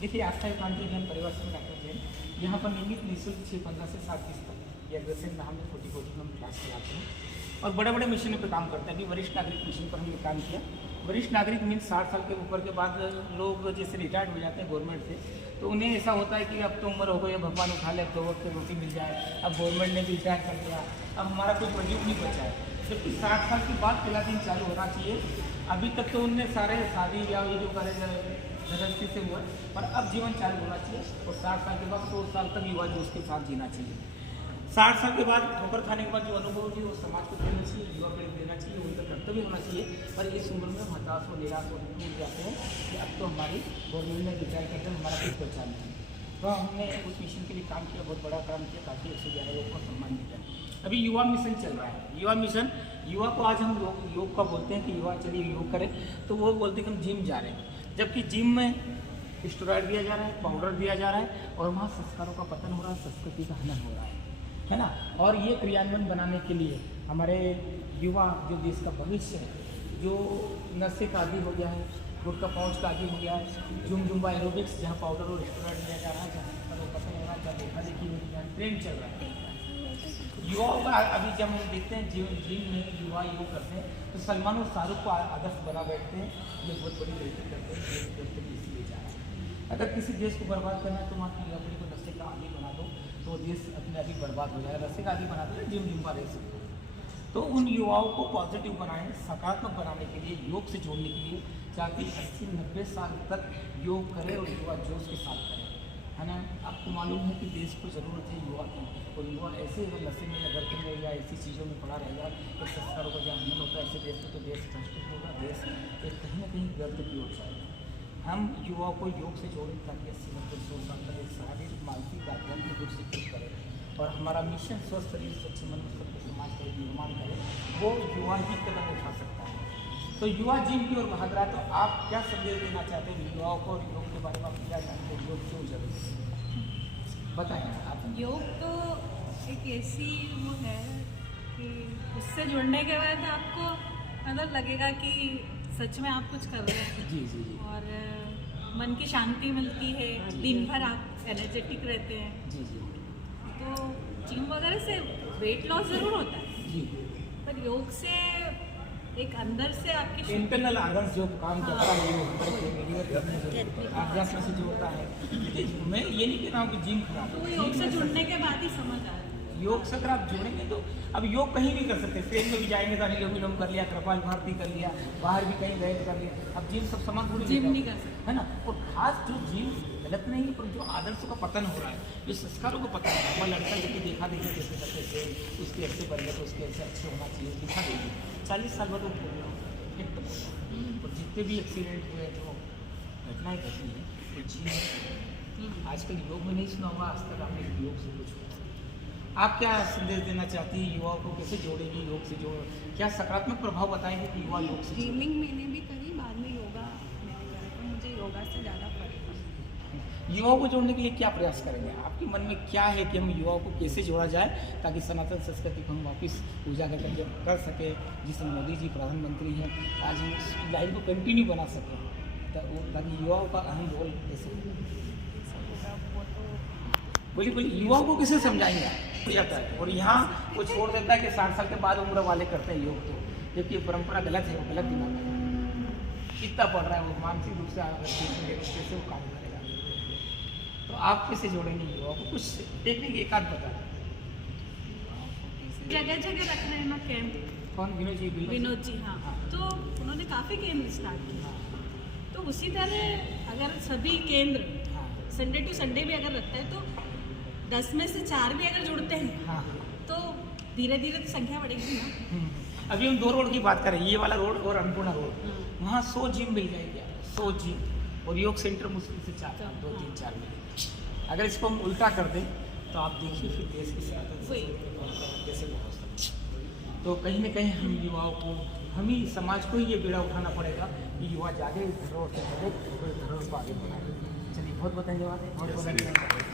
देखिए, आस्था क्रांति जैन परिवार से डॉक्टर जैन यहाँ पर नियमित निःशुल्क 6-15 से 7 तक या वैसे में हम 40 में क्लास चलाते हैं और बड़े बड़े मिशनों पे काम करते हैं। अभी वरिष्ठ नागरिक मिशन पर हमने काम किया। वरिष्ठ नागरिक मीन्स 60 साल के ऊपर के बाद लोग जैसे रिटायर्ड हो जाते हैं गवर्नमेंट से, तो उन्हें ऐसा होता है कि अब तो उम्र हो गई, भगवान उठा ले, 2 वक्त की रोटी मिल जाए। अब गवर्नमेंट ने भी रिटायर कर दिया, अब हमारा कुछ वजूद नहीं बचा है। जबकि 60 साल के बाद पहला दिन चालू होना चाहिए। अभी तक तो उनने सारे शादी या ये जो करे गृहस्थी से हुआ, पर अब जीवन चालू होना चाहिए और 60 साल के बाद 100 साल तक युवा जो उसके साथ जीना चाहिए। 60 साल के बाद ठोकर खाने के बाद जो अनुभव है वो समाज को देना चाहिए, युवा पीढ़ी को देना चाहिए, उनका कर्तव्य होना चाहिए। पर इस उम्र में हताश और निराश और टूट जाते हैं कि अब तो हमारी गवर्नमेंट ने रिटायर करके हमारा कुछ पहचान नहीं। तो हमने उस मिशन के लिए काम किया, बहुत बड़ा काम किया ताकि 111 लोगों को सम्मान मिले। अभी युवा मिशन चल रहा है। युवा मिशन, युवा को आज हम योग का बोलते हैं कि युवा चलिए योग करें, तो वो बोलते हैं कि हम जिम जा रहे हैं, जबकि जिम में स्टेरॉइड दिया जा रहा है, पाउडर दिया जा रहा है और वहाँ संस्कारों का पतन हो रहा है, संस्कृति का हनन हो रहा है ना। और ये क्रियान्वयन बनाने के लिए हमारे युवा जो देश का भविष्य है, जो नशे का आदि हो गया है, गुटखा पाउच का आदि हो गया है, जुम्बा एरोबिक्स जहाँ पाउडर और स्टेरॉइड दिया जा रहा है, जहाँ पतन हो रहा है, जहाँ देखा देखी हो रहा है, ट्रेंड चल रहा है युवाओं का। अभी जब हम देखते हैं जिम में युवा योग करते हैं तो सलमान और शाहरुख को आदर्श बना बैठते हैं। ये बहुत बड़ी गलती करते हैं, इसलिए जा रहा है। अगर किसी देश को बर्बाद करना है तो वहाँ की युवा को नशे का आदि बना दो तो वो देश अपने आप ही बर्बाद हो जाएगा। नशे का आदि बना दो जिम जुम्बा रह सकते हैं। तो उन युवाओं को पॉजिटिव बनाएं, सकारात्मक बनाने के लिए, योग से जोड़ने के लिए, ताकि 80-90 साल तक योग करें और युवा जोश के साथ करें, है ना। आपको मालूम है कि देश को ज़रूरत है युवा की, और युवा ऐसे अगर नशे में या गलती में या ऐसी चीज़ों में पड़ा रहेगा तो संस्कारों का जहाँ हनन होता है ऐसे देश में, तो देश भ्रष्ट होगा, देश एक कहीं ना कहीं गर्द की ओर जाएगा। हम युवाओं को योग से जोड़ें ताकि 80-90-100 साल तक एक शारीरिक, मानसिक, आध्यात्मिक रूप से ठीक करें और हमारा मिशन स्वस्थ शरीर, स्वच्छ मन, स्वच्छ समाज का निर्माण करें, वो युवा ही कदम उठा सकता है। तो युवा जिम की ओर भाग रहा है, तो आप क्या संदेश देना चाहते हैं युवाओं को? योग के बारे में आप क्या जानते हैं? योग क्यों जरूरी है, बताएं आप। योग तो एक ऐसी वो है कि उससे जुड़ने के बाद आपको मतलब लगेगा कि सच में आप कुछ कर रहे हैं। जी जी जी। और मन की शांति मिलती है, दिन भर आप एनर्जेटिक रहते हैं। जी जी। तो जिम वगैरह से वेट लॉस ज़रूर होता है जी। पर योग से एक अंदर से आपकी इंटरनल आर्गन जो काम करता है वो आर्गन से जो होता है। मैं ये नहीं कह रहा हूँ कि जिम खराब है, तो योग से जुड़ने के बाद ही समझ आ रहा है। योग से अगर आप जुड़ेंगे तो अब योग कहीं भी कर सकते हैं। ट्रेन में भी जाएंगे तो अनुलोम विलोम कर लिया, कपाल भारती कर लिया, बाहर भी कहीं गए कर लिया। अब जिम सब सामान थोड़ी जिम नहीं कर सकते, है ना। और खास जो जिम गलत नहीं है, पर जो आदर्शों का पतन हो रहा है, जो संस्कारों का पतन हो रहा है, वह लड़का जबकि देखा देखी जैसे करते थे, उसके ऐसे बन गए तो उसके ऐसे अच्छे होना चाहिए, दिखा देगी 40 साल बाद वो हो और जितने भी एक्सीडेंट हुए, जो घटनाएं घटी हैं, वो जिम आजकल योग में नहीं सुना होगा, आज तक आपने योग से कुछ। आप क्या संदेश देना चाहती है? युवाओं को कैसे जोड़ेगी योग से? जो क्या सकारात्मक प्रभाव बताएंगे कि युवा योग से? स्ट्रीमिंग मैंने भी करी, बाद में योगा मैंने करा, तो मुझे योगा से ज़्यादा फर्क पड़ा। युवाओं को जोड़ने के लिए क्या प्रयास करेंगे? आपके मन में क्या है कि हम युवाओं को कैसे जोड़ा जाए ताकि सनातन संस्कृति को हम वापस उजागर करके कर सके? जिस मोदी जी प्रधानमंत्री हैं, आज हम उस लाइन को कंटिन्यू बना सकें ताकि युवाओं का अहम रोल कैसे बोलिए बोलिए युवाओं को कैसे समझाएंगे हो जाता है। और यहाँ वो छोड़ देता है कि 60 साल के बाद उम्र वाले करते हैं योग, तो जबकि परंपरा गलत है, वो गलत दिमाग है। कितना पढ़ रहा है वो, मानसिक रूप से कैसे वो काम करेगा? तो आप कैसे जोड़ेंगे युवाओं को? कुछ टेक्निक एक आध बता। जगह जगह रख रहे हैं ना कैंप। कौन? विनोद जी। हाँ। तो उन्होंने काफ़ी केंद्र स्टार्ट किया। तो उसी तरह अगर सभी केंद्र संडे टू संडे भी अगर रखते हैं तो 10 में से 4 भी अगर जुड़ते हैं तो धीरे धीरे तो संख्या बढ़ेगी ना। अभी हम 2 रोड की बात करें, ये वाला रोड और अन्नपूर्णा रोड, वहाँ 100 जिम मिल जाएगी, 100 जिम, और योग सेंटर मुश्किल से 2-3-4 मिलेंगे। अगर इसको हम उल्टा कर दें तो आप देखिए फिर देश की कैसे वो हो सकता। तो कहीं ना कहीं हम युवाओं को, हम ही समाज को ही ये बेड़ा उठाना पड़ेगा कि युवा जागे, धरोहर से धरोहर को आगे बढ़ाए। चलिए बहुत बहुत धन्यवाद है। बहुत बहुत धन्यवाद।